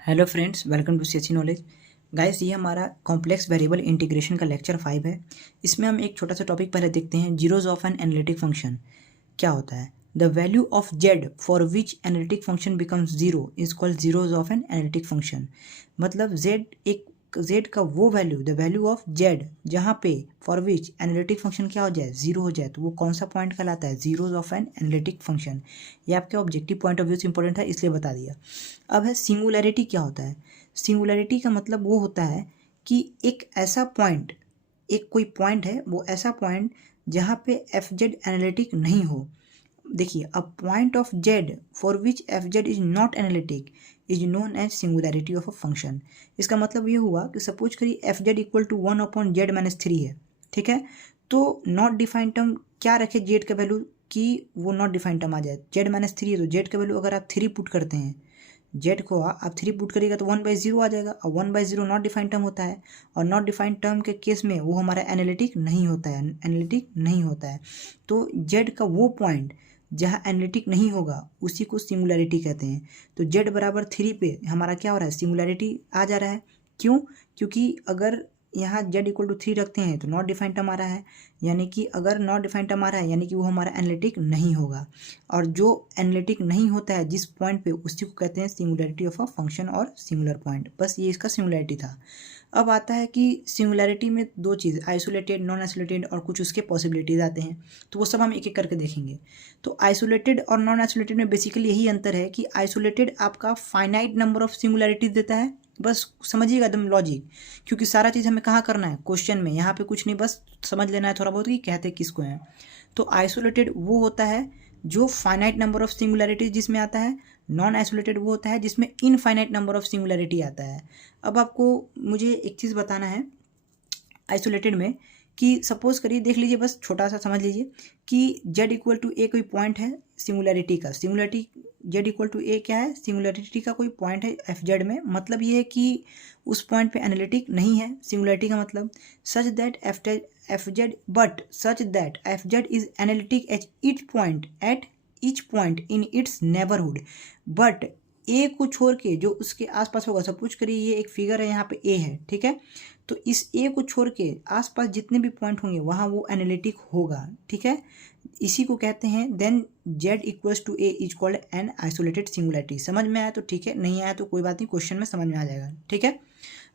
Hello friends, welcome to CHC knowledge. Guys, ये हमारा complex variable integration का lecture 5 है। इसमें हम एक छोटा सा टॉपिक पहले देखते हैं। Zeros of an analytic function क्या होता है। The value of Z for which analytic function becomes zero is called zeros of an analytic function. मतलब जेड का वो value, the value of Z, जहाँ पे फॉर विच एनालिटिक फंक्शन क्या हो जाए, जीरो हो जाए, तो वो कौन सा पॉइंट कहलाता है, zeros of an analytic function. ये आपके ऑब्जेक्टिव पॉइंट ऑफ व्यू से इंपॉर्टेंट है, इसलिए बता दिया। अब है सिंगुलैरिटी। क्या होता है सिंगुलैरिटी का मतलब वो होता है कि एक ऐसा पॉइंट, एक कोई पॉइंट है, वो ऐसा पॉइंट जहाँ पे एफ जेड एनालिटिक नहीं हो। देखिए, a point of Z for which F Z is not analytic is known as singularity of a function. इसका मतलब ये हुआ कि सपोज करिए F Z equal to 1/z-3 है, ठीक है। तो नॉट डिफाइंड टर्म क्या रखे जेड का वैल्यू, कि वो नॉट डिफाइंड टर्म आ जाए। z-3 है तो जेड का वैल्यू अगर आप 3 पुट करते हैं, जेड को आप 3 पुट करिएगा तो 1/0 आ जाएगा, और 1/0 नॉट डिफाइंड टर्म होता है। और नॉट डिफाइंड टर्म के केस में वो हमारा एनालिटिक नहीं होता है, एनालिटिक नहीं होता है। तो जेड का वो पॉइंट जहाँ एनालिटिक नहीं होगा उसी को सिंगुलैरिटी कहते हैं। तो जेड बराबर 3 पे हमारा क्या हो रहा है, सिंगुलैरिटी आ जा रहा है। क्यों? क्योंकि अगर यहाँ जेड इक्वल टू 3 रखते हैं तो नॉट डिफाइंड टर्म आ रहा है, यानी कि अगर नॉट डिफाइंड टर्म आ रहा है यानी कि वो हमारा एनालिटिक नहीं होगा। और जो एनालिटिक नहीं होता है जिस पॉइंट पे, उसी को कहते हैं सिंगुलैरिटी ऑफ अ फंक्शन और सिंगुलर पॉइंट। बस ये इसका सिंगुलैरिटी था। अब आता है कि सिंगुलैरिटी में दो चीज़, आइसोलेटेड, नॉन आइसोलेटेड, और कुछ उसके पॉसिबिलिटीज आते हैं। तो वो सब हम एक एक करके देखेंगे। तो आइसोलेटेड और नॉन आइसोलेटेड में बेसिकली यही अंतर है कि आइसोलेटेड आपका फाइनाइट नंबर ऑफ सिंगुलैरिटीज देता है। बस समझिएगा एकदम लॉजिक, क्योंकि सारा चीज़ हमें कहाँ करना है, क्वेश्चन में। यहाँ पे कुछ नहीं, बस समझ लेना है थोड़ा बहुत कि कहते किसको हैं। तो आइसोलेटेड वो होता है जो फाइनाइट नंबर ऑफ सिंगुलैरिटीज जिसमें आता है। नॉन आइसोलेटेड वो होता है जिसमें इनफाइनाइट नंबर ऑफ सिंगुलैरिटी आता है। अब आपको मुझे एक चीज़ बताना है आइसोलेटेड में, कि सपोज करिए, देख लीजिए, बस छोटा सा समझ लीजिए कि जेड इक्वल टू ए कोई पॉइंट है सिंगुलैरिटी का। सिंगुलैरिटी जेड इक्वल टू ए क्या है, सिंगुलैरिटी का कोई पॉइंट है एफ जेड में। मतलब ये है कि उस पॉइंट पे एनालिटिक नहीं है। सिंगुलैरिटी का मतलब such that F Z, but such that F Z is analytic at each point in its neighbourhood. But A को छोड़ के जो उसके आसपास होगा, सपोज करिए ये एक फिगर है, यहाँ पे ए है, ठीक है। तो इस ए को छोड़ के आसपास जितने भी पॉइंट होंगे वहाँ वो एनालिटिक होगा, ठीक है। इसी को कहते हैं then Z equals to A is called an isolated singularity. समझ में आया तो ठीक है, नहीं आया तो कोई बात नहीं, क्वेश्चन में समझ में आ जाएगा, ठीक है।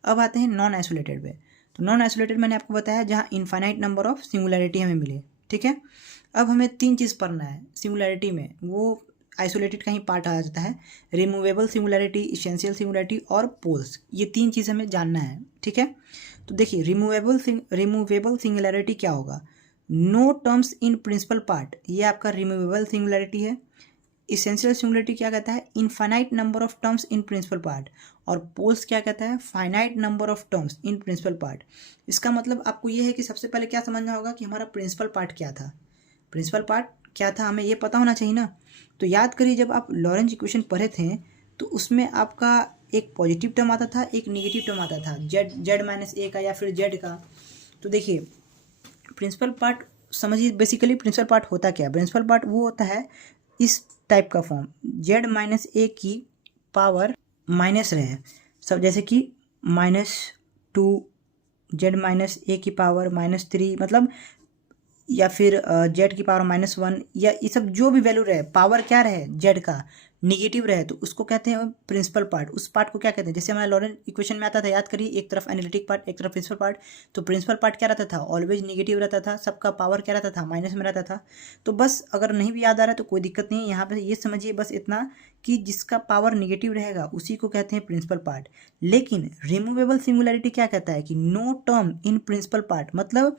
अब आते हैं नॉन आइसोलेटेड पे। तो नॉन आइसोलेटेड मैंने आपको बताया जहाँ इनफाइनाइट नंबर ऑफ सिंगुलैरिटी हमें मिले, ठीक है। अब हमें 3 चीज़ पढ़ना है सिंगुलैरिटी में, वो आइसोलेटेड का ही पार्ट आ जाता है। रिमूवेबल सिंगुलैरिटी, इसेंशियल सिंगुलैरिटी और पोल्स, ये 3 चीज़ हमें जानना है, ठीक है। तो देखिए, रिमूवेबल सिंगुलैरिटी क्या होगा, no terms in principal part, ये आपका रिमूवेबल सिंगुलैरिटी है। इसेंशियल सिंगुलैरिटी क्या कहता है, infinite number of terms in principal part. और पोल्स क्या कहता है, finite number of terms in principal part. इसका मतलब आपको ये है कि सबसे पहले क्या समझना होगा कि हमारा प्रिंसिपल पार्ट क्या था। प्रिंसिपल पार्ट क्या था हमें ये पता होना चाहिए ना। तो याद करिए, जब आप लॉरेंज इक्वेशन पढ़े थे तो उसमें आपका एक पॉजिटिव टर्म आता था, एक निगेटिव टर्म आता था, जेड-ए का या फिर जेड का। तो देखिए, प्रिंसिपल पार्ट समझिए, बेसिकली प्रिंसिपल पार्ट होता क्या है। प्रिंसिपल पार्ट वो होता है इस टाइप का फॉर्म, z-a की पावर माइनस रहे सब, जैसे कि -2, z-a की पावर -3, मतलब, या फिर जेड की पावर -1, या ये सब जो भी वैल्यू रहे, पावर क्या रहे जेड का निगेटिव रहे, तो उसको कहते हैं प्रिंसिपल पार्ट। उस पार्ट को क्या कहते हैं, जैसे हमारे लॉरेंट इक्वेशन में आता था, याद करिए, एक तरफ एनालिटिक पार्ट, एक तरफ प्रिंसिपल पार्ट। तो प्रिंसिपल पार्ट क्या रहता था, ऑलवेज निगेटिव रहता था, सबका पावर क्या रहता था, माइनस में रहता था। तो बस अगर नहीं भी याद आ रहा है तो कोई दिक्कत नहीं है, यहाँ पे ये समझिए बस इतना कि जिसका पावर निगेटिव रहेगा उसी को कहते हैं प्रिंसिपल पार्ट। लेकिन रिमूवेबल सिंगुलैरिटी क्या कहता है कि no term in principal part, मतलब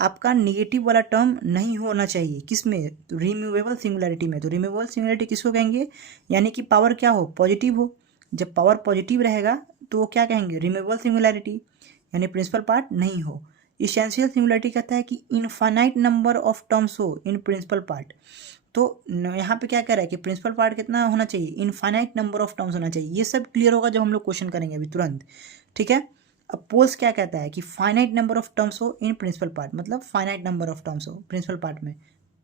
आपका निगेटिव वाला टर्म नहीं होना चाहिए, किसमें, तो रिमूवेबल सिंगुलैरिटी में। तो रिमूवेबल सिंगुलैरिटी किसको कहेंगे, यानी कि पावर क्या हो, पॉजिटिव हो। जब पावर पॉजिटिव रहेगा तो वो क्या कहेंगे, रिमूवेबल सिंगुलैरिटी, यानी प्रिंसिपल पार्ट नहीं हो। इसेंशियल सिंगुलैरिटी कहता है कि इनफाइनाइट नंबर ऑफ टर्म्स हो इन प्रिंसिपल पार्ट। तो यहाँ पे क्या कह रहा है कि प्रिंसिपल पार्ट कितना होना चाहिए, इनफाइनाइट नंबर ऑफ टर्म्स होना चाहिए। ये सब क्लियर होगा जब हम लोग क्वेश्चन करेंगे अभी तुरंत, ठीक है। अब पोल्स क्या कहता है कि फाइनाइट नंबर ऑफ टर्म्स हो इन प्रिंसिपल पार्ट, मतलब फाइनाइट नंबर ऑफ टर्म्स हो प्रिंसिपल पार्ट में,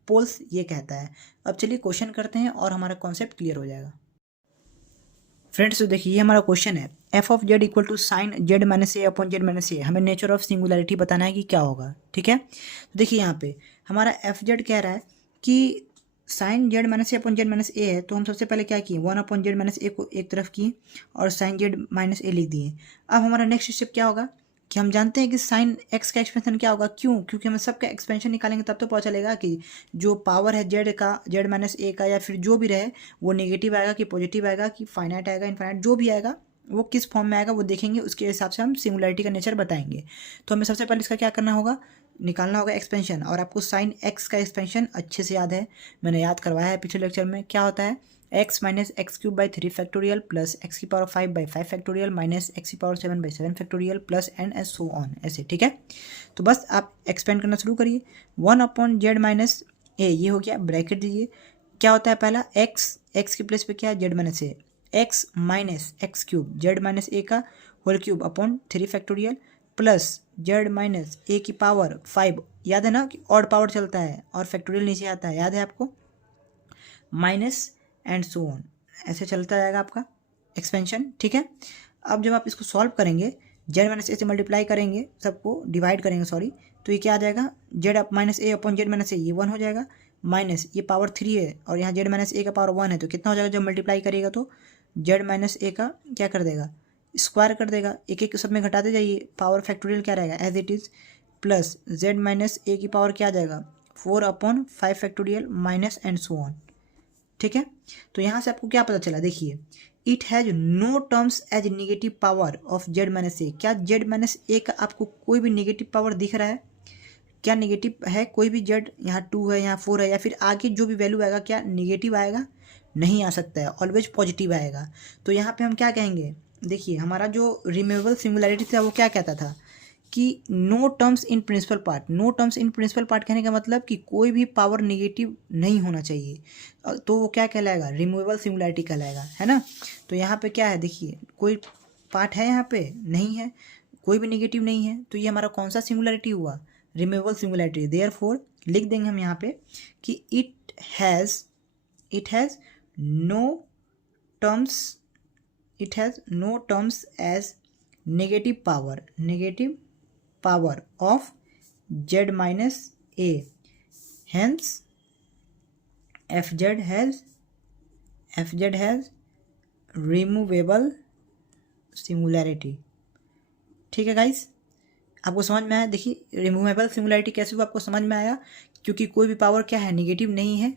पोल्स ये कहता है। अब चलिए क्वेश्चन करते हैं और हमारा कॉन्सेप्ट क्लियर हो जाएगा। फ्रेंड्स तो देखिए ये हमारा क्वेश्चन है, F of Z equal to sine Z minus A upon Z minus A, हमें नेचर ऑफ सिंगुलरिटी बताना है कि क्या होगा। ठीक है, तो देखिए यहाँ पे हमारा एफ जेड कह रहा है कि sign Z minus A upon Z minus ए है, तो हम सबसे पहले क्या किए, वन अपॉन जेड माइनस ए को एक तरफ किए और साइन जेड माइनस ए लिख दिए। अब हमारा नेक्स्ट स्टेप क्या होगा कि हम जानते हैं कि साइन एक्स का एक्सपेंशन क्या होगा, क्यों, क्योंकि हम सबका एक्सपेंशन निकालेंगे तब तो पता चलेगा कि जो पावर है जेड का, जेड माइनस ए का, या फिर जो भी रहे वो नेगेटिव आएगा कि पॉजिटिव आएगा कि फाइनाइट आएगा इनफाइनाइट, जो भी आएगा वो किस फॉर्म में आएगा वो देखेंगे, उसके हिसाब से हम सिंगुलरिटी का नेचर बताएंगे। तो हमें सबसे पहले इसका क्या करना होगा, निकालना होगा एक्सपेंशन। और आपको साइन एक्स का एक्सपेंशन अच्छे से याद है, मैंने याद करवाया है पिछले लेक्चर में। क्या होता है, X minus X cube by 3 factorial plus X की power 5 by 5 factorial minus X की power 7 by 7 factorial plus and as so on, ऐसे। ठीक है, तो बस आप एक्सपेंड करना शुरू करिए। वन अपॉन जेड माइनस ए, ये हो गया, ब्रैकेट दीजिए। क्या होता है पहला, एक्स, एक्स के प्लेस पे क्या है, Z minus A, X minus X cube Z minus A का whole cube upon 3 factorial plus Z minus A की पावर 5, याद है ना कि ऑड पावर चलता है और फैक्टोरियल नीचे आता है, याद है आपको, माइनस एंड सो ऑन, ऐसे चलता जाएगा आपका एक्सपेंशन। ठीक है, अब जब आप इसको सॉल्व करेंगे, जेड माइनस ए से मल्टीप्लाई करेंगे, सबको डिवाइड करेंगे सॉरी, तो ये क्या आ जाएगा, Z up minus A upon Z minus ए, ये 1 हो जाएगा, माइनस ये पावर 3 है और यहाँ जेड माइनस ए का पावर 1 है, तो कितना हो जाएगा, जब मल्टीप्लाई करिएगा तो जेड माइनस ए का क्या कर देगा, स्क्वायर कर देगा, एक एक सब में घटाते जाइए, पावर फैक्टोरियल क्या रहेगा as it is, plus Z minus A की पावर क्या आ जाएगा 4 upon 5 factorial minus and so on. ठीक है, तो यहाँ से आपको क्या पता चला, देखिए, it has no terms as negative power of Z minus A. क्या जेड माइनस ए का आपको कोई भी नेगेटिव पावर दिख रहा है, क्या नेगेटिव है कोई भी, जेड यहाँ 2 है, यहाँ 4 है, या फिर आगे जो भी वैल्यू आएगा क्या नेगेटिव आएगा, नहीं आ सकता है, ऑलवेज पॉजिटिव आएगा। तो यहाँ पे हम क्या कहेंगे, देखिए हमारा जो रिमूवेबल सिंगुलरिटी था वो क्या कहता था कि no terms in principal part. No terms in principal part कहने का मतलब कि कोई भी पावर नेगेटिव नहीं होना चाहिए, तो वो क्या कहलाएगा, रिमूवेबल सिंगुलरिटी कहलाएगा, है ना। तो यहाँ पे क्या है, देखिए कोई पार्ट है यहाँ पे नहीं है, कोई भी नेगेटिव नहीं है, तो ये हमारा कौन सा सिंगुलरिटी हुआ, रिमूवेबल सिंगुलरिटी। देयरफॉर लिख देंगे हम यहाँ पे कि it has no terms, it has no terms as negative power of z minus a, hence fz has removable singularity। ठीक है गाइस, आपको समझ में आया, देखिए रिमूवेबल सिंगुलरिटी कैसे हुआ आपको समझ में आया, क्योंकि कोई भी पावर क्या है नेगेटिव नहीं है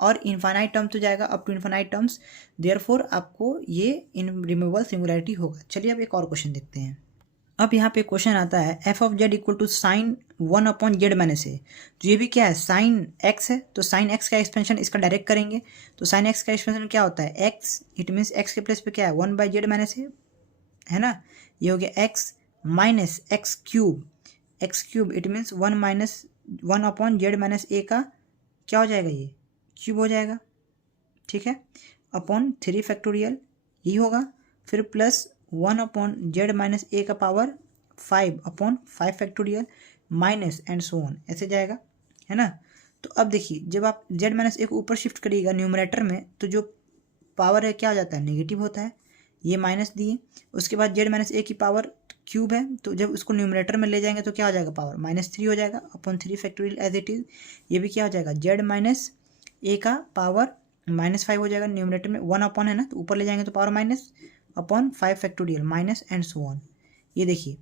और इनफाइनाइट टर्म्स तो जाएगा up to infinite terms, therefore आपको ये इन रिमूवेबल सिंगुलरिटी होगा। चलिए अब एक और क्वेश्चन देखते हैं। अब यहाँ पे क्वेश्चन आता है F of Z equal to sine 1 upon Z minus A, तो ये भी क्या है, साइन एक्स है, तो साइन एक्स का एक्सपेंशन इसका डायरेक्ट करेंगे, तो साइन एक्स का एक्सपेंशन क्या होता है, एक्स, इट मीन्स एक्स के प्लेस पे क्या है 1 बाई जेड माइनस ए, है ना, ये हो गया X minus X cube it means 1 minus 1 upon Z minus A का क्या हो जाएगा, ये क्यूब हो जाएगा। ठीक है, अपॉन 3 फैक्टोरियल यही होगा, फिर plus 1 upon Z minus A का power 5 upon 5 factorial minus and so on, ऐसे जाएगा, है ना। तो अब देखिए जब आप जेड माइनस ए को ऊपर शिफ्ट करिएगा न्यूमरेटर में, तो जो पावर है क्या हो जाता है, नेगेटिव होता है, ये माइनस दिए, उसके बाद जेड माइनस ए की पावर क्यूब है, तो जब उसको न्यूमरेटर में ले जाएंगे तो क्या हो जाएगा, पावर -3 हो जाएगा upon 3 factorial as it is, ये भी क्या हो जाएगा, जेड माइनस ए का पावर -5 हो जाएगा, न्यूमरेटर में 1 अपॉन है ना, तो ऊपर ले जाएंगे तो power minus upon 5 factorial minus and so on. ये देखिए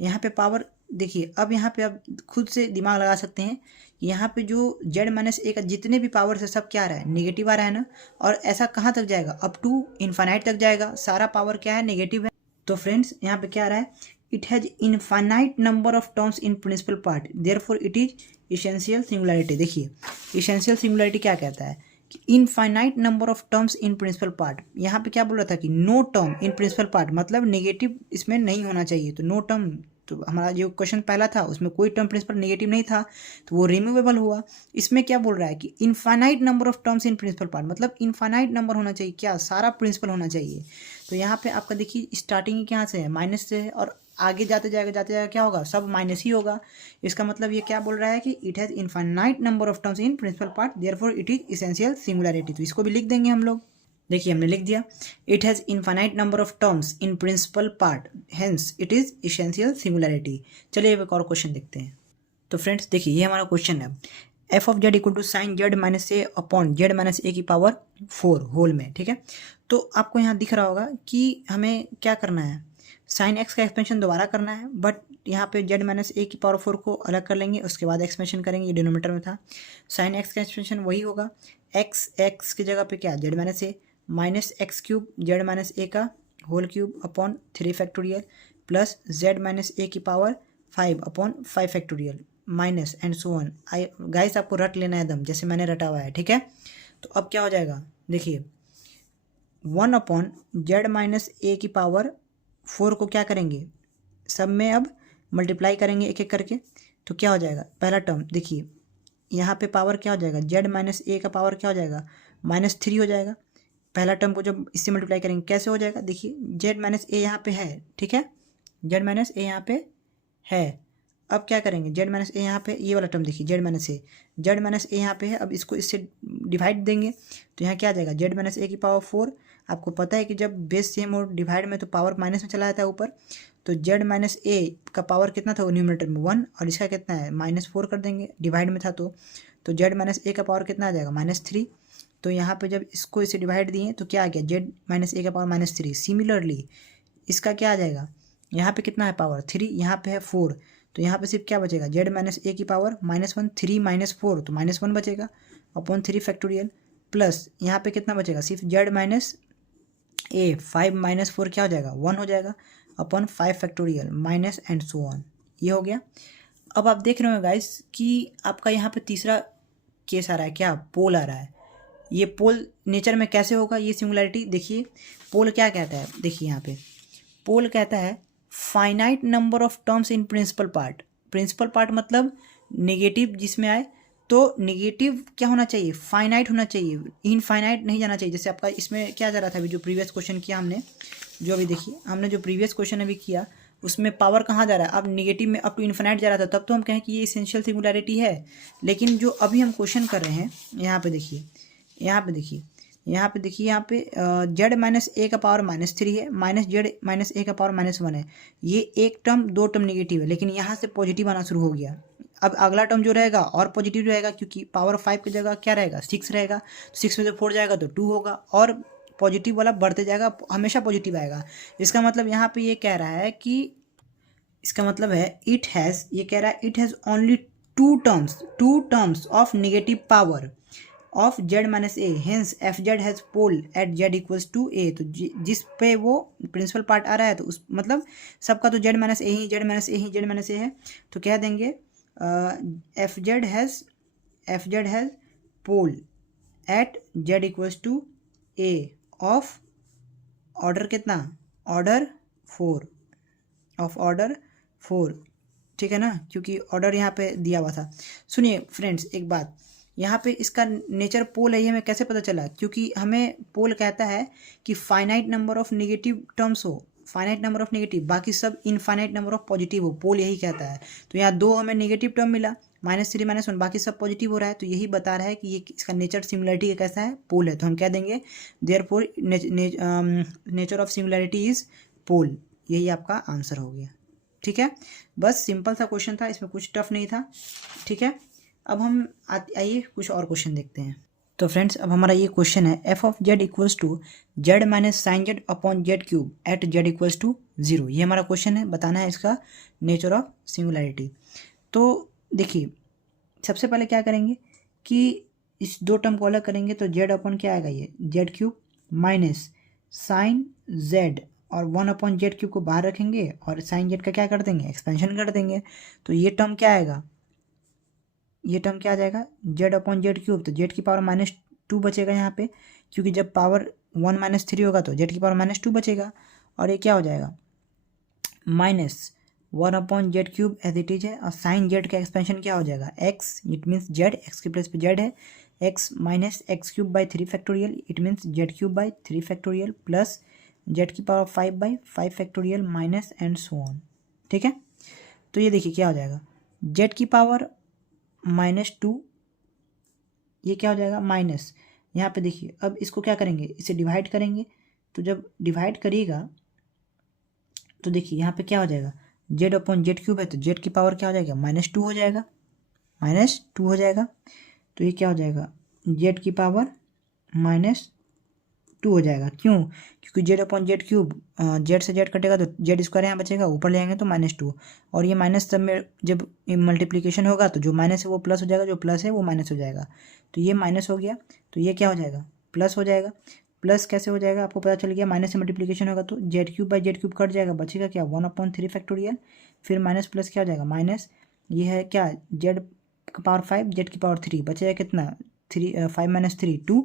यहाँ पे पावर, देखिए अब यहाँ पे आप खुद से दिमाग लगा सकते हैं, यहाँ पे जो जेड माइनस ए का जितने भी पावर है सब क्या आ रहा है, नेगेटिव आ रहा है ना, और ऐसा कहाँ तक जाएगा, अप टू इनफाइनाइट तक जाएगा, सारा पावर क्या है, नेगेटिव है। तो फ्रेंड्स यहाँ पे क्या आ रहा है, it has infinite number of terms in principal part, therefore it is essential singularity. देखिए इसेंशियल सिंगुलरिटी क्या कहता है कि infinite number of terms in principal part, यहाँ पे क्या बोल रहा था कि no term in principal part, मतलब नेगेटिव इसमें नहीं होना चाहिए, तो नो टर्म, तो हमारा जो क्वेश्चन पहला था उसमें कोई टर्म प्रिंसिपल नेगेटिव नहीं था, तो वो रिमूवेबल हुआ। इसमें क्या बोल रहा है कि infinite number of terms in principal part, मतलब इनफाइनाइट नंबर होना चाहिए, क्या सारा प्रिंसिपल होना चाहिए। तो यहाँ पे आपका देखिए स्टार्टिंग क्या से है, माइनस से है, और आगे जाते जाएगा क्या होगा, सब माइनस ही होगा। इसका मतलब ये क्या बोल रहा है कि it has infinite number of terms in principal part, therefore it is essential singularity. तो इसको भी लिख देंगे हम लोग। देखिए हमने लिख दिया, it has infinite number of terms in principal part, hence it is essential singularity. चलिए अब एक और क्वेश्चन देखते हैं। तो फ्रेंड्स देखिए ये हमारा क्वेश्चन है, F of Z equal to sine Z minus A upon Z minus A की पावर 4 होल में, ठीक है। तो आपको यहाँ दिख रहा होगा कि हमें क्या करना है, साइन एक्स का एक्सपेंशन दोबारा करना है, बट यहाँ पे जेड माइनस ए की पावर 4 को अलग कर लेंगे, उसके बाद एक्सपेंशन करेंगे, ये डिनोमीटर में था। साइन एक्स का एक्सपेंशन वही होगा, एक्स की जगह पे क्या, Z minus A minus X cube Z minus A का whole cube upon 3 factorial plus Z minus A की power 5 upon 5 factorial minus and so on. I guys आपको रट लेना है दम, जैसे मैंने रटा हुआ है, ठीक है। तो अब क्या हो जाएगा, देखिए 1 अपॉन जेड माइनस ए की पावर 4 को क्या करेंगे, सब में अब मल्टीप्लाई करेंगे एक एक करके। तो क्या हो जाएगा, पहला टर्म देखिए यहाँ पे पावर क्या हो जाएगा, जेड माइनस ए का पावर क्या हो जाएगा, -3 हो जाएगा। पहला टर्म को जब इससे मल्टीप्लाई करेंगे कैसे हो जाएगा, देखिए जेड माइनस ए यहाँ पे है, ठीक है, जेड माइनस ए यहाँ पे है। अब क्या करेंगे, जेड माइनस ए यहाँ पे, ये वाला टर्म देखिए जेड माइनस ए यहाँ पे है, अब इसको इससे डिवाइड देंगे तो यहाँ क्या आ जाएगा, जेड माइनस ए की पावर 4। आपको पता है कि जब बेस सेम और डिवाइड में तो पावर माइनस में चला जाता है ऊपर, तो जेड माइनस ए का पावर कितना था न्यूमरेटर में 1, और इसका कितना है -4 कर देंगे, डिवाइड में था तो जेड माइनस ए का पावर कितना आ जाएगा -3। तो यहाँ पे जब इसको इसे डिवाइड दिए तो क्या आ गया, जेड माइनस ए का पावर -3। सिमिलरली इसका क्या आ जाएगा, यहाँ पे कितना है पावर 3, यहाँ पे है 4, तो यहाँ पे सिर्फ क्या बचेगा, जेड माइनस ए की पावर -1, 3 -4 तो -1 बचेगा अपॉन 3 फैक्टोरियल प्लस यहाँ पे कितना बचेगा, सिर्फ जेड माइनस ए 5 -4 क्या हो जाएगा 1 हो जाएगा upon 5 factorial minus and so on. ये हो गया। अब आप देख रहे हो गाइस कि आपका यहाँ पे तीसरा केस आ रहा है, क्या पोल आ रहा है। ये पोल नेचर में कैसे होगा ये सिंगुलैरिटी, देखिए पोल क्या कहता है, देखिए यहाँ पे पोल कहता है finite number of terms in principal part. Principal part मतलब नेगेटिव जिसमें आए, तो नेगेटिव क्या होना चाहिए, फाइनाइट होना चाहिए, इनफाइनाइट नहीं जाना चाहिए। जैसे आपका इसमें क्या जा रहा था अभी जो प्रीवियस क्वेश्चन किया हमने, जो अभी देखिए हमने जो प्रीवियस क्वेश्चन अभी किया उसमें पावर कहाँ जा रहा है, अब नेगेटिव में अप टू इन्फाइनाइट जा रहा था, तब तो हम कहें कि ये इसेंशियल सिंगुलैरिटी है। लेकिन जो अभी हम क्वेश्चन कर रहे हैं यहाँ पे देखिए, यहाँ पे देखिए यहाँ पे जेड माइनस ए का पावर -3 है, माइनस जेड माइनस ए का पावर -1 है। ये एक टर्म दो टर्म नेगेटिव है, लेकिन यहाँ से पॉजिटिव आना शुरू हो गया। अब अगला टर्म जो रहेगा और पॉजिटिव रहेगा, क्योंकि पावर 5 की जगह क्या रहेगा 6 रहेगा, 6 में से 4 जाएगा तो 2 होगा, और पॉजिटिव वाला बढ़ते जाएगा, हमेशा पॉजिटिव आएगा। इसका मतलब यहाँ पे ये कह रहा है कि इसका मतलब है इट हैज़, ये कह रहा है it has only two terms of negative power of Z minus A, hence F Z has pole at Z equals to A. तो जिस पे वो प्रिंसिपल पार्ट आ रहा है तो उस मतलब सबका तो जेड माइनस ए है, तो कह देंगे F Z has pole at Z equals to A of order कितना, ऑर्डर 4, ठीक है ना, क्योंकि ऑर्डर यहाँ पे दिया हुआ था। सुनिए फ्रेंड्स एक बात, यहाँ पे इसका नेचर पोल है, ये हमें कैसे पता चला, क्योंकि हमें पोल कहता है कि finite number of negative terms हो, फाइनाइट नंबर ऑफ नेगेटिव, बाकी सब इनफाइनाइट नंबर ऑफ पॉजिटिव हो, पोल यही कहता है। तो यहाँ 2 हमें नेगेटिव टर्म मिला, -3 -1, बाकी सब पॉजिटिव हो रहा है, तो यही बता रहा है कि ये इसका नेचर सिमिलरिटी कैसा है, पोल है। तो हम कह देंगे therefore nature of similarity is pole, यही आपका आंसर हो गया। ठीक है, बस सिंपल सा क्वेश्चन था, इसमें कुछ टफ नहीं था। ठीक है, अब हम आइए कुछ और क्वेश्चन देखते हैं। तो फ्रेंड्स अब हमारा ये क्वेश्चन है F of Z equals to Z minus sine Z upon Z cube at Z equals to 0। ये हमारा क्वेश्चन है, बताना है इसका नेचर ऑफ सिंगुलैरिटी। तो देखिए सबसे पहले क्या करेंगे कि इस दो टर्म को अलग करेंगे, तो जेड अपॉन क्या आएगा, ये Z cube minus sine Z, और 1 अपॉन जेड क्यूब को बाहर रखेंगे और साइन जेड का क्या कर देंगे, एक्सपेंशन कर देंगे। तो ये टर्म क्या आएगा, ये टर्म क्या आ जाएगा, जेड अपॉन जेड क्यूब, तो जेड की पावर -2 बचेगा यहाँ पे, क्योंकि जब पावर 1 - 3 होगा तो जेड की पावर -2 बचेगा, और ये क्या हो जाएगा -1 upon Z cube as it is है, और साइन जेड का एक्सपेंशन क्या हो जाएगा X, it means Z, X की प्लेस पे जेड है, X minus X cube by 3 factorial, it means Z cube by 3 factorial plus Z की power 5/5 factorial minus and so on. ठीक है, तो ये देखिए क्या हो जाएगा, जेड की पावर -2, ये क्या हो जाएगा माइनस, यहाँ पे देखिए अब इसको क्या करेंगे, इसे डिवाइड करेंगे। तो जब डिवाइड करिएगा तो देखिए यहाँ पे क्या हो जाएगा, जेड अपॉन जेड क्यूब है तो जेड की पावर क्या हो जाएगा, -2 हो जाएगा, -2 हो जाएगा। तो ये क्या हो जाएगा, जेड की पावर -2 हो जाएगा। क्यों, क्योंकि Z upon Z cube, Z से जेड कटेगा तो जेड स्क्वायर यहाँ बचेगा, ऊपर ले आएंगे तो -2, और ये माइनस सब में जब मल्टीप्लिकेशन होगा तो जो माइनस है वो प्लस हो जाएगा, जो प्लस है वो माइनस हो जाएगा। तो ये माइनस हो गया, तो ये क्या हो जाएगा, प्लस हो जाएगा। प्लस कैसे हो जाएगा आपको पता चल गया, माइनस से मल्टीप्लिकेशन होगा तो Z cube by Z cube cut जाएगा, बचेगा क्या 1/3 फैक्टोरियल, फिर माइनस प्लस क्या हो जाएगा माइनस, ये है क्या जेड की पावर 5 जेड की पावर 3, बचेगा कितना 5 - 3 2,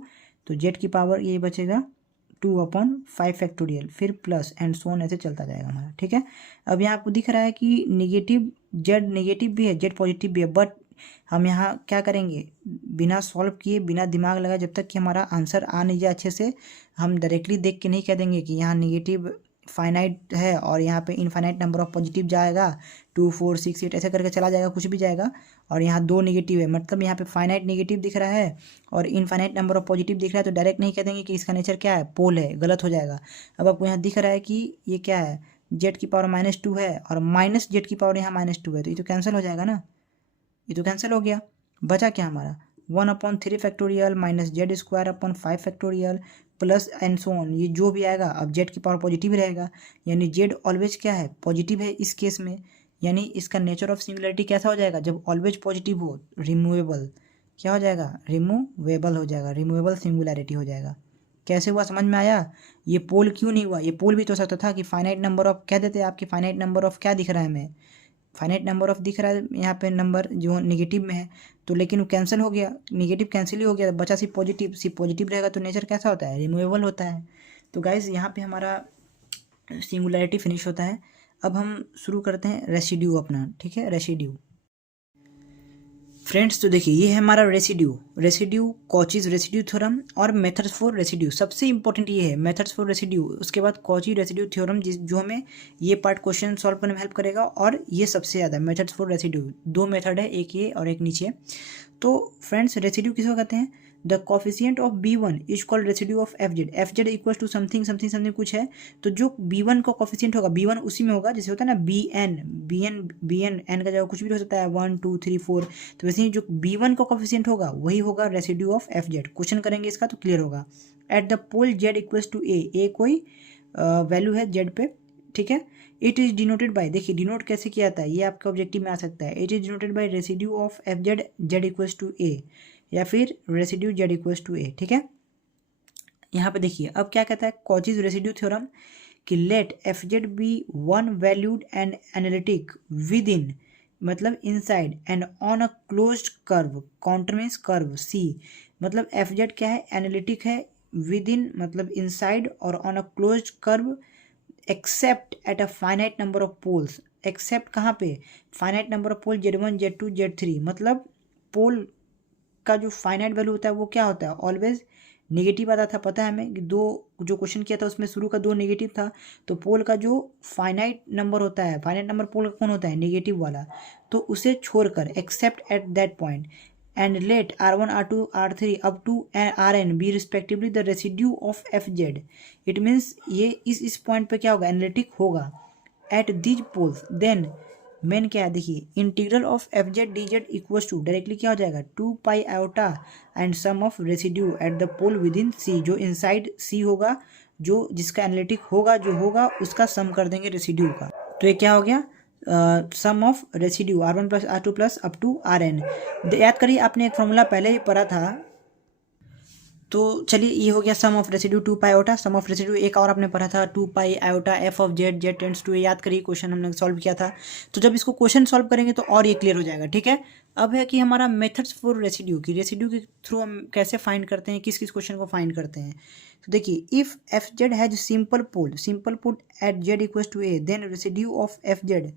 तो जेड की पावर ये बचेगा 2/5 फैक्टोरियल, फिर प्लस एंड सो ऑन ऐसे चलता जाएगा हमारा। ठीक है, अब यहाँ आपको दिख रहा है कि निगेटिव जेड नेगेटिव भी है, जेड पॉजिटिव भी है, बट हम यहाँ क्या करेंगे, बिना सॉल्व किए बिना दिमाग लगाए जब तक कि हमारा आंसर आ नहीं जाए अच्छे से, हम डायरेक्टली देख के नहीं कह देंगे कि यहाँ निगेटिव फाइनाइट है और यहाँ पे इनफाइनाइट नंबर ऑफ पॉजिटिव जाएगा 2 4 6 8 ऐसे करके चला जाएगा, कुछ भी जाएगा, और यहाँ 2 निगेटिव है, मतलब यहाँ पे फाइनाइट निगेटिव दिख रहा है और इनफाइनाइट नंबर ऑफ पॉजिटिव दिख रहा है, तो डायरेक्ट नहीं कह देंगे कि इसका नेचर क्या है, पोल है, गलत हो जाएगा। अब आपको यहाँ दिख रहा है कि ये क्या है, जेड की पावर -2 है और माइनस जेड की पावर यहाँ -2 है, तो ये तो कैंसिल हो जाएगा ना, ये तो कैंसिल हो गया। बचा क्या हमारा 1/3 factorial minus Z square upon 5 factorial plus and so on, ये जो भी आएगा अब जेड की पावर पॉजिटिव रहेगा, यानी जेड ऑलवेज क्या है, पॉजिटिव है इस केस में, यानी इसका नेचर ऑफ सिंगुलरिटी कैसा हो जाएगा, जब ऑलवेज पॉजिटिव हो, रिमूवेबल, क्या हो जाएगा, रिमूवेबल हो जाएगा, रिमूवेबल सिंगुलरिटी हो जाएगा। कैसे हुआ समझ में आया, ये पोल क्यों नहीं हुआ, ये पोल भी तो सकता था कि फाइनाइट नंबर ऑफ कह देते, आपकी फाइनाइट नंबर ऑफ क्या दिख रहा है हमें, फाइनाइट नंबर ऑफ दिख रहा है यहाँ पे नंबर जो नेगेटिव में है, तो लेकिन वो कैंसिल हो गया, नेगेटिव कैंसिल ही हो गया, बचा सिर्फ पॉजिटिव रहेगा, तो नेचर कैसा होता है, रिमूवेबल होता है। तो गाइस यहाँ पे हमारा सिंगुलैरिटी फिनिश होता है। अब हम शुरू करते हैं रेसिड्यू अपना, ठीक है, रेसिड्यू फ्रेंड्स। तो देखिए ये है हमारा रेसिड्यू कॉचीज रेसिड्यू थ्योरम और मेथड्स फॉर रेसिड्यू, सबसे इंपॉर्टेंट ये है मेथड्स फॉर रेसिड्यू, उसके बाद कॉची रेसिड्यू थ्योरम जो हमें ये पार्ट क्वेश्चन सॉल्व करने में हेल्प करेगा, और ये सबसे ज़्यादा मेथड्स फॉर रेसिड्यू, 2 मेथड है, एक ये और एक नीचे। तो फ्रेंड्स रेसिड्यू किसको कहते हैं, the coefficient of B1 is called residue of F Z equal to something something something कुछ है, तो जो B1 का कॉफिशिएंट होगा, B1 उसी में होगा जैसे होता है ना BN N का जगह कुछ भी हो सकता है 1 2 3 4, तो वैसे ही जो B1 का कॉफिशिएंट होगा वही होगा रेसिड्यू ऑफ FZ। क्वेश्चन करेंगे इसका तो क्लियर होगा। At the pole Z equals to A कोई वैल्यू है Z पे, ठीक है। इट इज डिनोटेड बाय, देखिए डिनोट कैसे किया जाता है, ये आपका ऑब्जेक्टिव में आ सकता है, it is denoted by residue of FZ Z equals to A, या फिर residue Z equals to A, ठीक है। यहाँ पे देखिए अब क्या कहता है कॉचीज रेसिड्यू थ्योरम, कि let FZ be one valued and analytic within, मतलब inside and on a closed curve, contour means curve C, मतलब FZ क्या है, एनालिटिक है, विद इन मतलब इनसाइड, और on a closed curve, except at a finite number of poles, except कहाँ पे, finite number of pole Z1 Z2 Z3, मतलब पोल का जो फाइनाइट वैल्यू होता है वो क्या होता है, ऑलवेज नेगेटिव आता था, पता है हमें कि 2 जो क्वेश्चन किया था उसमें शुरू का 2 नेगेटिव था, तो पोल का जो फाइनाइट नंबर होता है, फाइनाइट नंबर पोल का कौन होता है, नेगेटिव वाला, तो उसे छोड़कर except at that point and let R1 R2 R3 up to Rn be respectively the residue of FZ, it means ये इस पॉइंट पे क्या होगा, एनालिटिक होगा at these poles, then main क्या है देखिए, integral of FZ DZ equals to directly क्या हो जाएगा 2 pi iota and sum of residue at the pole within इन C, जो इनसाइड C होगा, जो जिसका एनालिटिक होगा जो होगा उसका सम कर देंगे रेसिड्यू का, तो ये क्या हो गया sum of residue R1 plus R2 plus up to Rn। याद करिए आपने एक फॉर्मूला पहले ही पढ़ा था, तो चलिए ये हो गया sum of residue 2 pi iota, sum of residue एक और आपने पढ़ा था 2 pi iota F of Z tends to, याद करिए क्वेश्चन हमने सॉल्व किया था, तो जब इसको क्वेश्चन सॉल्व करेंगे तो और ये क्लियर हो जाएगा, ठीक है। अब है कि हमारा मेथड्स फॉर रेसिड्यू की, रेसिड्यू के थ्रू हम कैसे फाइंड करते हैं, किस किस क्वेश्चन को फाइंड करते हैं। तो देखिए if FZ has simple pole at Z equals to A, then residue of FZ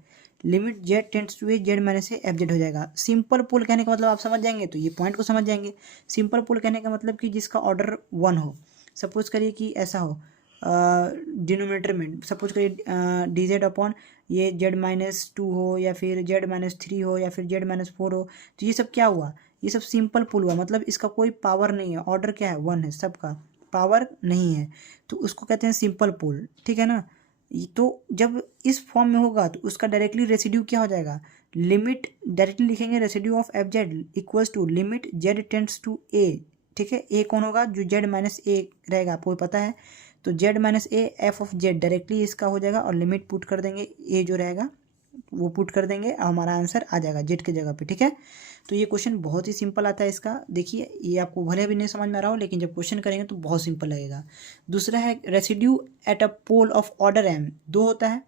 limit Z tends to A Z minus से FZ हो जाएगा। सिंपल पोल कहने का मतलब आप समझ जाएंगे, तो ये पॉइंट को समझ जाएंगे। सिंपल पोल कहने का मतलब कि जिसका ऑर्डर 1 हो, सपोज करिए कि ऐसा हो, डिनोमिनेटर में सपोज करिए DZ अपॉन ये Z-2 हो, या फिर Z-3 हो, या फिर Z-4 हो, तो ये सब क्या हुआ, ये सब सिंपल पुल हुआ, मतलब इसका कोई पावर नहीं है, ऑर्डर क्या है 1 है, सबका पावर नहीं है, तो उसको कहते हैं सिंपल पुल, ठीक है ना। तो जब इस फॉर्म में होगा तो उसका डायरेक्टली रेसिड्यू क्या हो जाएगा, लिमिट डायरेक्टली लिखेंगे residue of F Z equals to limit Z tends to A, ठीक है। ए कौन होगा, जो जेड माइनस ए रहेगा, आपको पता है, तो Z minus A F of Z directly इसका हो जाएगा, और लिमिट पुट कर देंगे, ए जो रहेगा वो पुट कर देंगे और हमारा आंसर आ जाएगा जेड के जगह पे, ठीक है। तो ये क्वेश्चन बहुत ही सिंपल आता है इसका, देखिए ये आपको भले भी नहीं समझ में आ रहा हो, लेकिन जब क्वेश्चन करेंगे तो बहुत सिंपल लगेगा। दूसरा है residue at a pole of order M, दो होता है,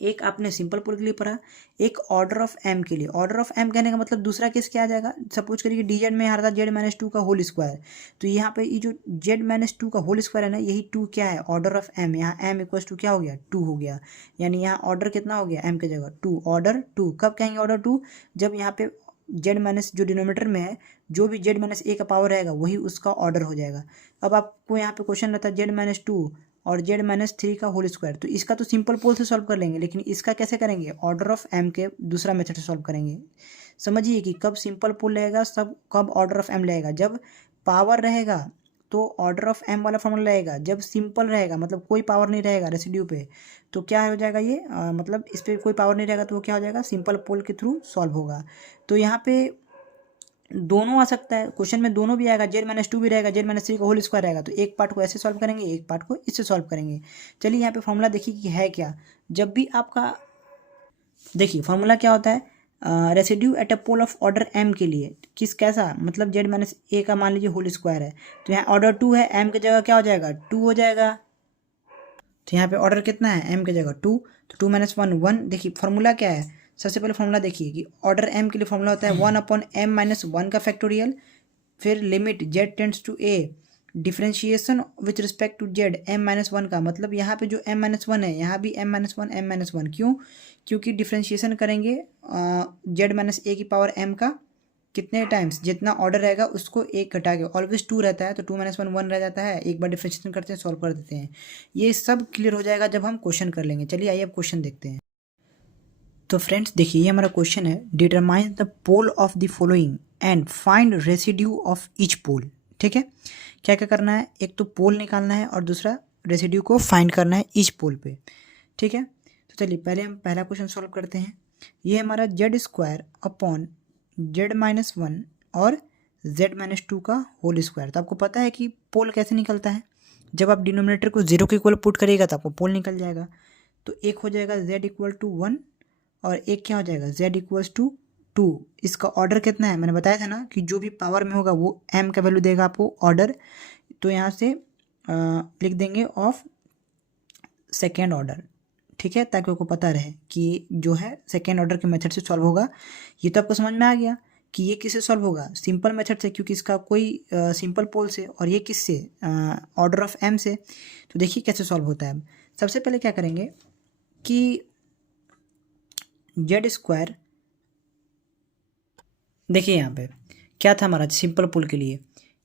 एक आपने सिंपल पोल के लिए पढ़ा, एक ऑर्डर ऑफ एम के लिए। ऑर्डर ऑफ एम कहने का मतलब दूसरा केस क्या आ जाएगा, सपोज करिए डी जेड में आ रहा था जेड माइनस 2 का होल स्क्वायर, तो यहाँ पे ये जो जेड माइनस 2 का होल स्क्वायर है ना, यही 2 क्या है, ऑर्डर ऑफ एम, यहाँ एम इक्वल्स टू क्या हो गया, 2 हो गया, यानी यहाँ ऑर्डर कितना हो गया एम के जगह 2, ऑर्डर 2। कब कहेंगे ऑर्डर 2, जब यहाँ पे जेड माइनस जो डिनोमीटर में है, जो भी जेड माइनस ए का पावर रहेगा वही उसका ऑर्डर हो जाएगा। अब आपको यहाँ पे क्वेश्चन रहता है जेड माइनस 2 और जेड माइनस 3 का होल स्क्वायर, तो इसका तो सिंपल पोल से सॉल्व कर लेंगे, लेकिन इसका कैसे करेंगे, ऑर्डर ऑफ एम के दूसरा मेथड से सॉल्व करेंगे। समझिए कि कब सिंपल पोल रहेगा, सब कब ऑर्डर ऑफ एम रहेगा, जब पावर रहेगा तो ऑर्डर ऑफ एम वाला फॉर्मूला रहेगा, जब सिंपल रहेगा मतलब कोई पावर नहीं रहेगा रेसिड्यू पे, तो क्या हो जाएगा ये मतलब इस पर कोई पावर नहीं रहेगा तो वो क्या हो जाएगा, सिंपल पोल के थ्रू सॉल्व होगा। तो यहाँ पे दोनों आ सकता है, क्वेश्चन में दोनों भी आएगा, जेड माइनस 2 भी रहेगा, जेड माइनस 3 का होल स्क्वायर रहेगा, तो एक पार्ट को ऐसे सॉल्व करेंगे, एक पार्ट को इससे सॉल्व करेंगे। चलिए यहाँ पे फॉर्मूला देखिए कि है क्या, जब भी आपका देखिए फॉर्मूला क्या होता है, residue at a pole of order M के लिए, किस कैसा, मतलब जेड माइनस ए का मान लीजिए होल स्क्वायर है, तो यहाँ ऑर्डर 2 है, एम की जगह क्या हो जाएगा 2 हो जाएगा, तो यहाँ पे ऑर्डर कितना है एम की जगह 2, तो 2 माइनस 1 1। देखिए फॉर्मूला क्या है, सबसे पहले फॉर्मूला देखिए कि ऑर्डर एम के लिए फॉर्मूला होता है 1/m-1 का फैक्टोरियल, फिर limit Z tends to A, differentiation with respect to Z m-1 का, मतलब यहाँ पे जो m-1 है यहाँ भी m-1 m-1, क्यों, क्योंकि डिफ्रेंशिएशन करेंगे जेड माइनस ए की पावर m का कितने टाइम्स, जितना ऑर्डर रहेगा उसको एक घटा के, ऑलवेज 2 रहता है तो 2 माइनस 1 1 रह जाता है, एक बार डिफ्रेंशिएशन करते हैं सॉल्व कर देते हैं। ये सब क्लियर हो जाएगा जब हम क्वेश्चन कर लेंगे। चलिए आइए अब क्वेश्चन देखते हैं। तो फ्रेंड्स देखिए ये हमारा क्वेश्चन है, determine the pole of the following and find residue of each pole, ठीक है। क्या क्या करना है, एक तो पोल निकालना है और दूसरा रेसिड्यू को फाइंड करना है ईच पोल पे, ठीक है। तो चलिए पहले हम पहला क्वेश्चन सॉल्व करते हैं। ये हमारा Z square upon Z minus 1 और जेड माइनस 2 का होल स्क्वायर, तो आपको पता है कि पोल कैसे निकलता है, जब आप डिनोमिनेटर को 0 के इक्वल पुट करिएगा तो आपको पोल निकल जाएगा। तो एक हो जाएगा जेड इक्वल टू 1 और एक क्या हो जाएगा z इक्वल्स टू 2। इसका ऑर्डर कितना है, मैंने बताया था ना कि जो भी पावर में होगा वो m का वैल्यू देगा आपको ऑर्डर, तो यहाँ से लिख देंगे ऑफ सेकेंड ऑर्डर, ठीक है, ताकि आपको पता रहे कि जो है सेकेंड ऑर्डर के मेथड से सॉल्व होगा। ये तो आपको समझ में आ गया कि ये किससे सॉल्व होगा, सिंपल मेथड से, क्योंकि इसका कोई सिंपल पोल से, और ये किससे ऑर्डर ऑफ m से। तो देखिए कैसे सॉल्व होता है। सबसे पहले क्या करेंगे कि जेड स्क्वायर, देखिए यहाँ पे क्या था हमारा सिंपल पोल के लिए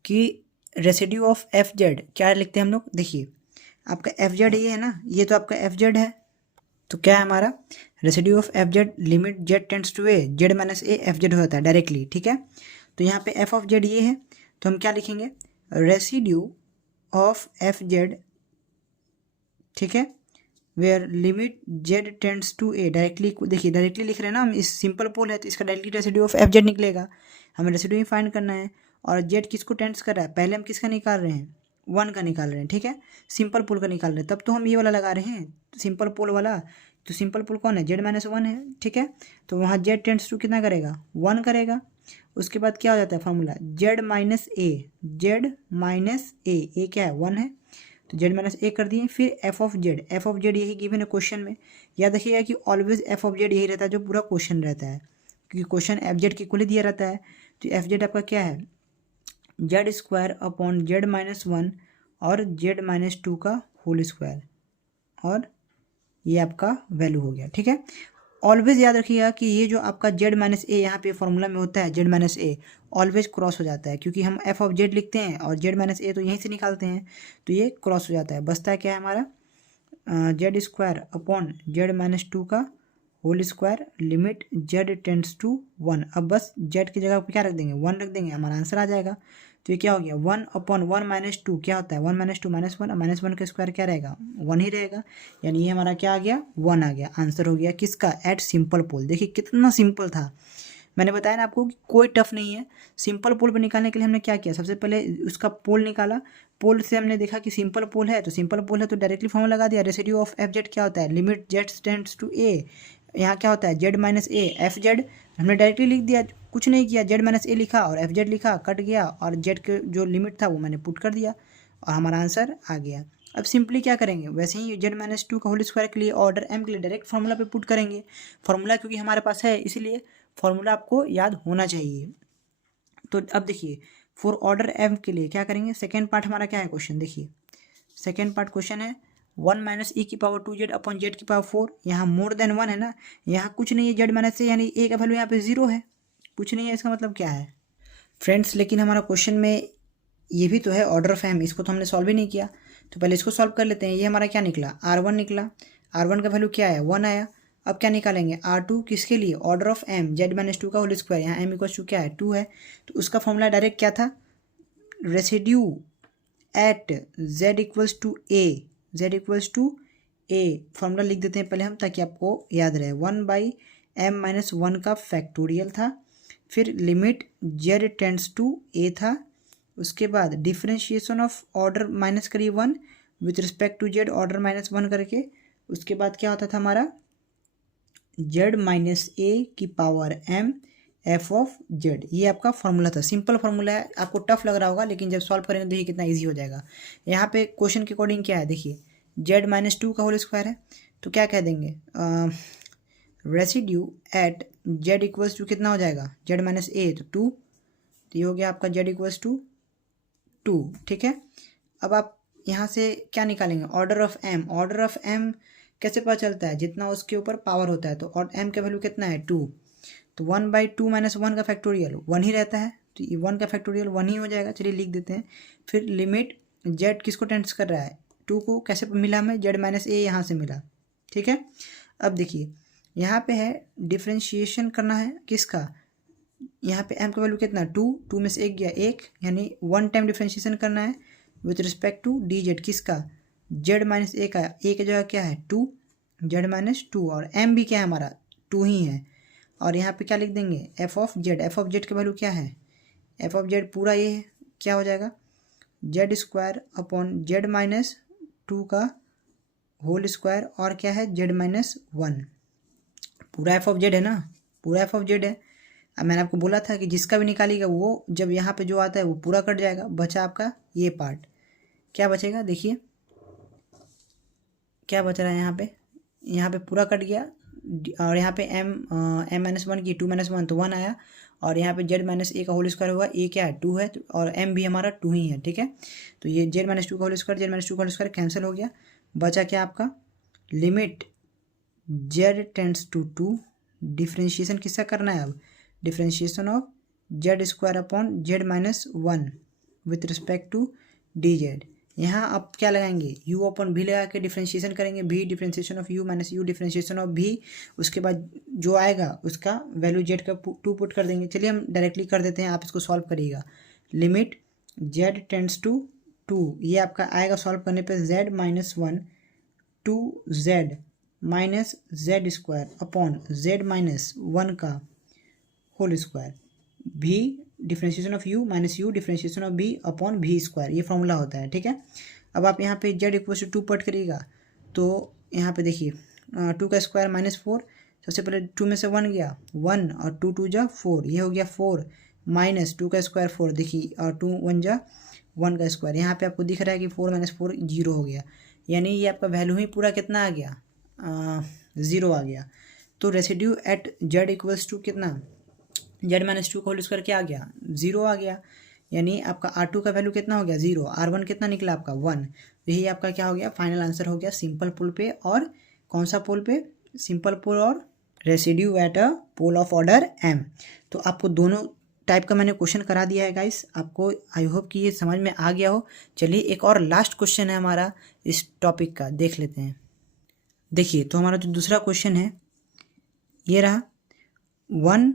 कि रेसिड्यू ऑफ एफ जेड क्या लिखते हैं हम लोग, देखिए आपका एफ जेड ये है ना, ये तो आपका एफ जेड है, तो क्या है हमारा residue of F Z limit Z tends to A, Z minus A F Z होता है डायरेक्टली, ठीक है। तो यहाँ पे एफ ऑफ जेड ये है, तो हम क्या लिखेंगे रेसिड्यू ऑफ एफ जेड, ठीक है, where limit Z tends to A, directly देखिए डायरेक्टली लिख रहे हैं ना हम, इस सिंपल पोल है तो इसका directly residue of F Z निकलेगा, हमें रेसिड्यू ही फाइंड करना है। और जेड किसको टेंड्स कर रहा है, पहले हम किसका निकाल रहे हैं 1 का निकाल रहे हैं, ठीक है, सिंपल पोल का निकाल रहे हैं, तब तो हम ये वाला लगा रहे हैं सिंपल पोल वाला। तो सिंपल पोल कौन है, जेड माइनस 1 है, ठीक है, तो वहाँ जेड टेंड्स टू कितना करेगा 1 करेगा। उसके बाद क्या हो जाता है formula Z minus A, Z minus A क्या है 1 है, तो जेड माइनस ए कर दिए। फिर एफ ऑफ जेड यही गिवन है क्वेश्चन में, याद रखिएगा कि ऑलवेज एफ ऑफ जेड यही रहता है जो पूरा क्वेश्चन रहता है, क्योंकि क्वेश्चन एफ जेड के इक्वल ही दिया रहता है। तो एफ जेड आपका क्या है Z square upon Z minus 1 और जेड माइनस 2 का होल स्क्वायर, और ये आपका वैल्यू हो गया, ठीक है। ऑलवेज याद रखिएगा कि ये जो आपका जेड माइनस ए यहाँ पे फॉर्मूला में होता है, Z minus a always cross हो जाता है, क्योंकि हम एफ ऑफ जेड लिखते हैं और जेड माइनस ए तो यहीं से निकालते हैं, तो ये क्रॉस हो जाता है। बचता है क्या है हमारा Z square upon Z minus 2 का whole square limit Z tends to 1। अब बस जेड की जगह पर क्या रख देंगे, 1 रख देंगे, हमारा आंसर आ जाएगा। तो ये क्या हो गया, 1/1 - 2 क्या होता है, 1 - 2 -1, और -1 का स्क्वायर क्या रहेगा, 1 ही रहेगा। यानी ये हमारा क्या आ गया, 1 आ गया। आंसर हो गया किसका, एट सिंपल पोल। देखिए कितना सिंपल था, मैंने बताया ना आपको कि कोई टफ नहीं है। सिंपल पोल पर निकालने के लिए हमने क्या किया, सबसे पहले उसका पोल निकाला। पोल से हमने देखा कि सिंपल पोल है, तो सिंपल पोल है तो डायरेक्टली फॉर्मूला लगा दिया। रेसिड्यू ऑफ एफ जेड क्या होता है, लिमिट जेड टेंड्स टू ए। यहाँ क्या होता है, Z minus A F Z, हमने डायरेक्टली लिख दिया, कुछ नहीं किया, जेड माइनस ए लिखा और एफ जेड लिखा, कट गया, और जेड के जो लिमिट था वो मैंने पुट कर दिया और हमारा आंसर आ गया। अब सिंपली क्या करेंगे, वैसे ही जेड-2 का होल स्क्वायर के लिए ऑर्डर एम के लिए डायरेक्ट फार्मूला पे पुट करेंगे। फार्मूला क्योंकि हमारे पास है इसीलिए फार्मूला आपको याद होना चाहिए। तो अब देखिए फॉर ऑर्डर एम के लिए क्या करेंगे, सेकेंड पार्ट हमारा क्या है क्वेश्चन, देखिए सेकेंड पार्ट क्वेश्चन है 1 - e⁻2z अपॉन z⁴। यहाँ मोर देन 1 है ना, यहाँ कुछ नहीं है, जेड माइनस से यानी ए का वैल्यू यहाँ पे 0 है, कुछ नहीं है, इसका मतलब क्या है फ्रेंड्स। लेकिन हमारा क्वेश्चन में ये भी तो है ऑर्डर ऑफ एम, इसको तो हमने सॉल्व ही नहीं किया, तो पहले इसको सॉल्व कर लेते हैं। ये हमारा क्या निकला, R1 निकला, R1 का वैल्यू क्या है, 1 आया। अब क्या निकालेंगे, R2 किसके लिए, ऑर्डर ऑफ एम z-2 का होल स्क्वायर, यहाँ m इक्वल टू क्या है 2 है, तो उसका फॉर्मूला डायरेक्ट क्या था, residue at z equals to a, formula लिख देते हैं पहले हम ताकि आपको याद रहे। 1/m-1 का फैक्टोरियल था, फिर limit z tends to a था, उसके बाद डिफरेंशिएशन ऑफ ऑर्डर माइनस करिए 1 with respect to Z, order -1 करके, उसके बाद क्या होता था हमारा z-a⁻m f ऑफ z। ये आपका फॉर्मूला था, सिंपल फार्मूला है, आपको टफ लग रहा होगा लेकिन जब सॉल्व करेंगे देखिए कितना इजी हो जाएगा। यहाँ पे क्वेश्चन के अकॉर्डिंग क्या है, देखिए z-2 का होल स्क्वायर है, तो क्या कह देंगे, residue at z equals to कितना हो जाएगा, z-a तो 2, तो ये हो गया आपका z इक्वल्स टू 2, ठीक है। अब आप यहाँ से क्या निकालेंगे, order of M. Order of M कैसे पता चलता है, जितना उसके ऊपर पावर होता है, तो और एम का वैल्यू कितना है 2, तो 1/2 - 1 का फैक्टोरियल 1 ही रहता है, तो ये 1 का फैक्टोरियल 1 ही हो जाएगा। चलिए लिख देते हैं। फिर लिमिट जेड किसको टेंड्स कर रहा है, 2 को, कैसे मिला हमें, z-a यहाँ से मिला, ठीक है। अब देखिए यहाँ पे है डिफ्रेंशिएशन करना है किसका, यहाँ पे m का वैल्यू कितना 2 में से 1 गया 1, यानी 1 टाइम डिफ्रेंशिएशन करना है विथ रिस्पेक्ट टू dz किसका, z-a का, a की जगह क्या है 2, z-2, और m भी क्या है हमारा 2 ही है, और यहाँ पे क्या लिख देंगे f of z। f of z का वैल्यू क्या है, f ऑफ z पूरा ये है, क्या हो जाएगा z² अपॉन z-2 का होल स्क्वायर, और क्या है z-1, पूरा f ऑफ z है ना, पूरा f ऑफ z है। अब मैंने आपको बोला था कि जिसका भी निकालिएगा वो जब यहाँ पे जो आता है वो पूरा कट जाएगा, बचा आपका ये पार्ट, क्या बचेगा देखिए क्या बच रहा है, यहाँ पे पूरा कट गया, और यहाँ पे m-1 की 2 - 1 तो 1 आया, और यहाँ पे z-a का होल स्क्वायर होगा, a क्या है 2 है, और m भी हमारा 2 ही है, ठीक है। तो ये z-2 का होल स्क्वायर, z-2 का होल स्क्वायर कैंसिल हो गया, बचा क्या आपका limit z tends to 2, differentiation किसका करना है, अब differentiation of z² upon z-1 with respect to dz। यहाँ आप क्या लगाएंगे, u अपॉन v लगा के डिफ्रेंशिएशन करेंगे, v differentiation of u minus u differentiation of v, उसके बाद जो आएगा उसका वैल्यू z का 2 पुट कर देंगे। चलिए हम डायरेक्टली कर देते हैं, आप इसको सॉल्व करिएगा। लिमिट z टेंड्स टू 2, ये आपका आएगा सॉल्व करने पे z-1 to z minus z² upon z-1 का whole square, v differentiation of u minus u differentiation of v upon v², ये फॉर्मूला होता है, ठीक है। अब आप यहाँ पे z इक्वल टू 2 पुट करिएगा, तो यहाँ पे देखिए 2 का स्क्वायर -4, सबसे पहले 2 में से 1 गया 1, और 2 2 जा 4, ये हो गया 4 माइनस 2 का स्क्वायर 4 देखिए, और 2 1 जा 1 का स्क्वायर, यहाँ पे आपको दिख रहा है कि 4 - 4 0 हो गया, यानी ये आपका वैल्यू ही पूरा कितना आ गया 0 आ गया। तो residue at z equals to कितना, z-2 का होल स्क्वायर क्या आ गया 0 आ गया, यानी आपका R2 का वैल्यू कितना हो गया 0, R1 कितना निकला आपका 1, यही आपका क्या हो गया फाइनल आंसर हो गया सिंपल पोल पे, और कौन सा पोल पे, सिंपल पोल और residue at a pole of order m। तो आपको दोनों टाइप का मैंने क्वेश्चन करा दिया है गाइस, आपको आई होप कि ये समझ में आ गया हो। चलिए एक और लास्ट क्वेश्चन है हमारा इस टॉपिक का, देख लेते हैं। देखिए तो हमारा जो दूसरा क्वेश्चन है ये रहा 1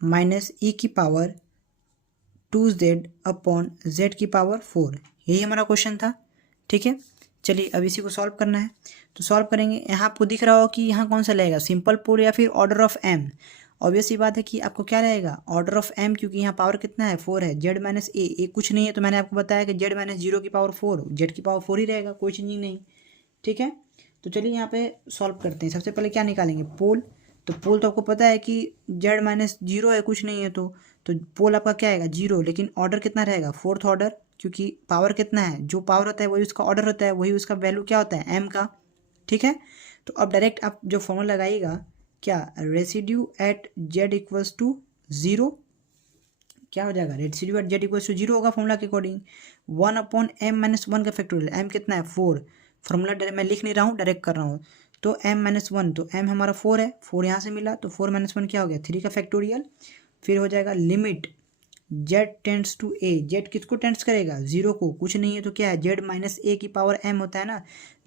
माइनस ई की पावर 2z अपॉन z की पावर 4, यही हमारा क्वेश्चन था। ठीक है, चलिए अब इसी को सॉल्व करना है। तो सॉल्व करेंगे, यहाँ आपको दिख रहा हो कि यहाँ कौन सा लगेगा, सिंपल पोल या फिर ऑर्डर ऑफ m। ऑब्वियस सी बात है कि आपको क्या रहेगा, ऑर्डर ऑफ m, क्योंकि यहाँ पावर कितना है 4 है। z माइनस ए कुछ नहीं है, तो मैंने आपको बताया कि z माइनस 0 की पावर 4, z की पावर 4 ही रहेगा, कोई चेंजिंग नहीं। ठीक है, तो चलिए यहाँ पे सॉल्व करते हैं। सबसे पहले क्या निकालेंगे, पोल। तो पोल तो आपको पता है कि z माइनस 0 है, कुछ नहीं है, तो पोल आपका क्या आएगा 0, लेकिन ऑर्डर कितना रहेगा फोर्थ ऑर्डर, क्योंकि पावर कितना है, जो पावर होता है वही उसका ऑर्डर होता है, वही उसका वैल्यू क्या होता है m का। ठीक है, तो अब डायरेक्ट आप जो फॉर्मूला लगाइएगा, क्या residue at z equals to 0, क्या हो जाएगा, residue at z equals to 0 होगा फॉर्मूला के अकॉर्डिंग। 1 अपॉन m माइनस 1 का फैक्टोरियल, m कितना है 4, फॉर्मूला मैं लिख नहीं रहा हूँ, डायरेक्ट कर रहा हूँ। तो m माइनस 1, तो m हमारा 4 है, 4 यहाँ से मिला, तो 4 माइनस 1 क्या हो गया 3 का फैक्टोरियल। फिर हो जाएगा limit z tends to a, z किसको टेंड्स करेगा 0 को, कुछ नहीं है तो क्या है z माइनस a की पावर m होता है ना,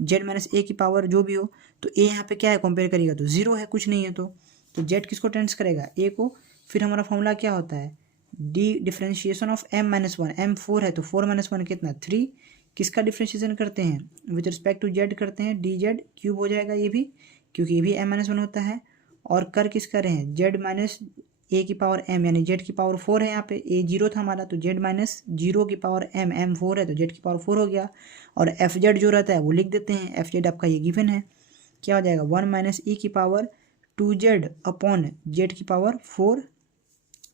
z माइनस a की पावर जो भी हो, तो a यहाँ पे क्या है कंपेयर करिएगा तो 0 है, कुछ नहीं है तो z किसको टेंड्स करेगा a को। फिर हमारा फॉर्मूला क्या होता है, D differentiation of m minus 1, m 4 है तो 4 माइनस 1 कितना 3, किसका डिफ्रेंशिएशन करते हैं विद रिस्पेक्ट टू z करते हैं, डी जेड क्यूब हो जाएगा ये भी, क्योंकि ये भी m माइनस 1 होता है। और कर किसका रहे हैं z माइनस a की पावर m, यानी z की पावर 4 है, यहाँ पे a 0 था हमारा, तो z माइनस 0 की पावर m 4 है तो z की पावर 4 हो गया। और एफ जेड जो रहता है वो लिख देते हैं, एफ जेड आपका ये गिवन है, क्या हो जाएगा 1 माइनस ई की पावर 2z अपॉन z की पावर 4।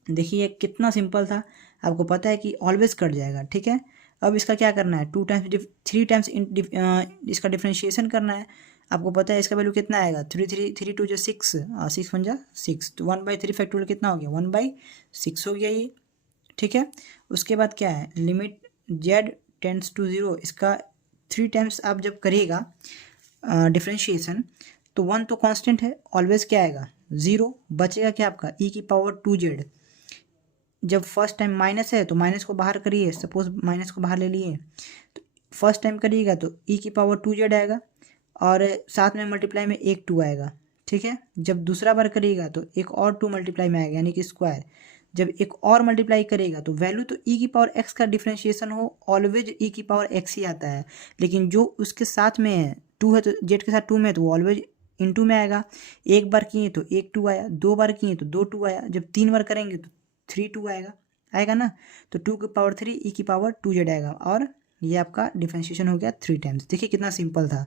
देखिए कितना सिंपल था, आपको पता है कि ऑलवेज कट जाएगा। ठीक है, अब इसका क्या करना है, 3 टाइम्स इसका डिफ्रेंशिएशन करना है। आपको पता है इसका वैल्यू कितना आएगा, 3 2 जो 6, 6 1 जा 6, तो 1/3 फैक्टोरियल कितना हो गया 1/6 हो गया ये। ठीक है, उसके बाद क्या है, लिमिट z टेंड्स टू 0, इसका 3 टाइम्स आप जब करिएगा डिफ्रेंशिएशन, तो 1 तो कांस्टेंट है, ऑलवेज क्या आएगा 0, बचेगा क्या आपका e की पावर 2z। जब फर्स्ट टाइम माइनस है तो माइनस को बाहर करिए, सपोज माइनस को बाहर ले लिए, तो फर्स्ट टाइम करिएगा तो e की पावर 2z आएगा, और साथ में मल्टीप्लाई में एक 2 आएगा। ठीक है, जब दूसरा बार करिएगा तो एक और 2 मल्टीप्लाई में आएगा, यानी कि स्क्वायर। जब एक और मल्टीप्लाई करेगा तो वैल्यू तो e की पावर x का डिफ्रेंशिएशन हो, ऑलवेज e की पावर x ही आता है, लेकिन जो उसके साथ में है 2 है, तो z के साथ 2 में है तो वो ऑलवेज इनटू में आएगा। एक बार किए तो एक 2 आया, 2 बार किए तो 2 2 आया, जब 3 बार करेंगे तो 3 2 आएगा ना, तो 2 की पावर 3 e की पावर 2z आएगा, और ये आपका डिफ्रेंशिएशन हो गया 3 टाइम्स। देखिए कितना सिंपल था,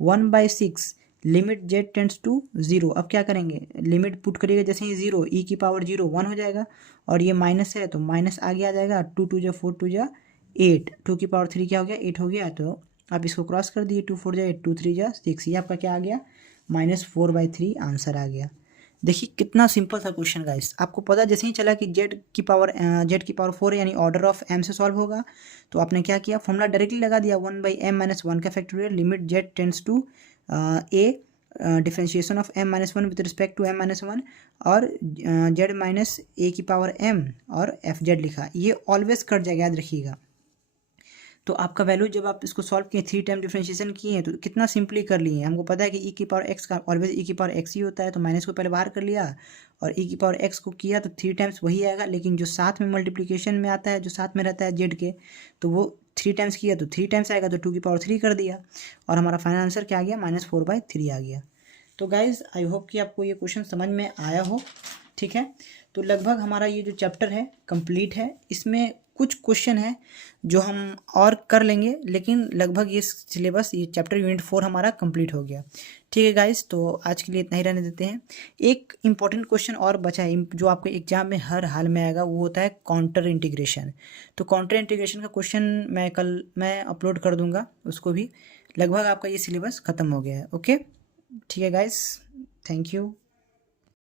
1/6 लिमिट z टेंड्स टू 0। अब क्या करेंगे, लिमिट पुट करिएगा जैसे ही 0, e की पावर 0 1 हो जाएगा, और ये माइनस है तो माइनस आगे आ जाएगा, 2 2 जा 4 2 जा 8, 2 की पावर 3 क्या हो गया 8 हो गया, तो आप इसको क्रॉस कर दिए, 2 4 जा 8, 2 3 जा 6, ये आपका क्या आ गया -4/3 आंसर आ गया। देखिए कितना सिंपल था क्वेश्चन गाइस, आपको पता जैसे ही चला कि z की पावर 4 है, यानी ऑर्डर ऑफ m से सॉल्व होगा, तो आपने क्या किया फॉर्मूला डायरेक्टली लगा दिया, 1/m माइनस 1 का factorial, limit z tends to a differentiation of m minus 1 with respect to m minus 1, और z माइनस a की पावर m और एफ जेड लिखा, ये ऑलवेज कट जाएगा, याद रखिएगा। तो आपका वैल्यू जब आप इसको सॉल्व किए 3 टाइम डिफ्रेंशिएशन किए हैं तो कितना सिंपली कर लिए हैं। हमको पता है कि e की पावर x का ऑलवेज e की पावर x ही होता है, तो माइनस को पहले बाहर कर लिया और e की पावर x को किया तो 3 टाइम्स वही आएगा, लेकिन जो साथ में मल्टीप्लिकेशन में आता है, जो साथ में रहता है z के, तो वो 3 टाइम्स किया तो 3 टाइम्स आएगा, तो 2 की पावर 3 कर दिया, और हमारा फाइनल आंसर क्या आ गया -4/3 आ गया। तो गाइज आई होप कि आपको ये क्वेश्चन समझ में आया हो। ठीक है, तो लगभग हमारा ये जो चैप्टर है कंप्लीट है, इसमें कुछ क्वेश्चन है जो हम और कर लेंगे, लेकिन लगभग ये सिलेबस, ये चैप्टर यूनिट 4 हमारा कंप्लीट हो गया। ठीक है गाइस, तो आज के लिए इतना ही रहने देते हैं। एक इम्पॉर्टेंट क्वेश्चन और बचा है जो आपको एग्जाम में हर हाल में आएगा, वो होता है काउंटर इंटीग्रेशन। तो काउंटर इंटीग्रेशन का क्वेश्चन मैं कल अपलोड कर दूंगा, उसको भी लगभग आपका ये सिलेबस ख़त्म हो गया है। ओके, ठीक है गाइस, थैंक यू।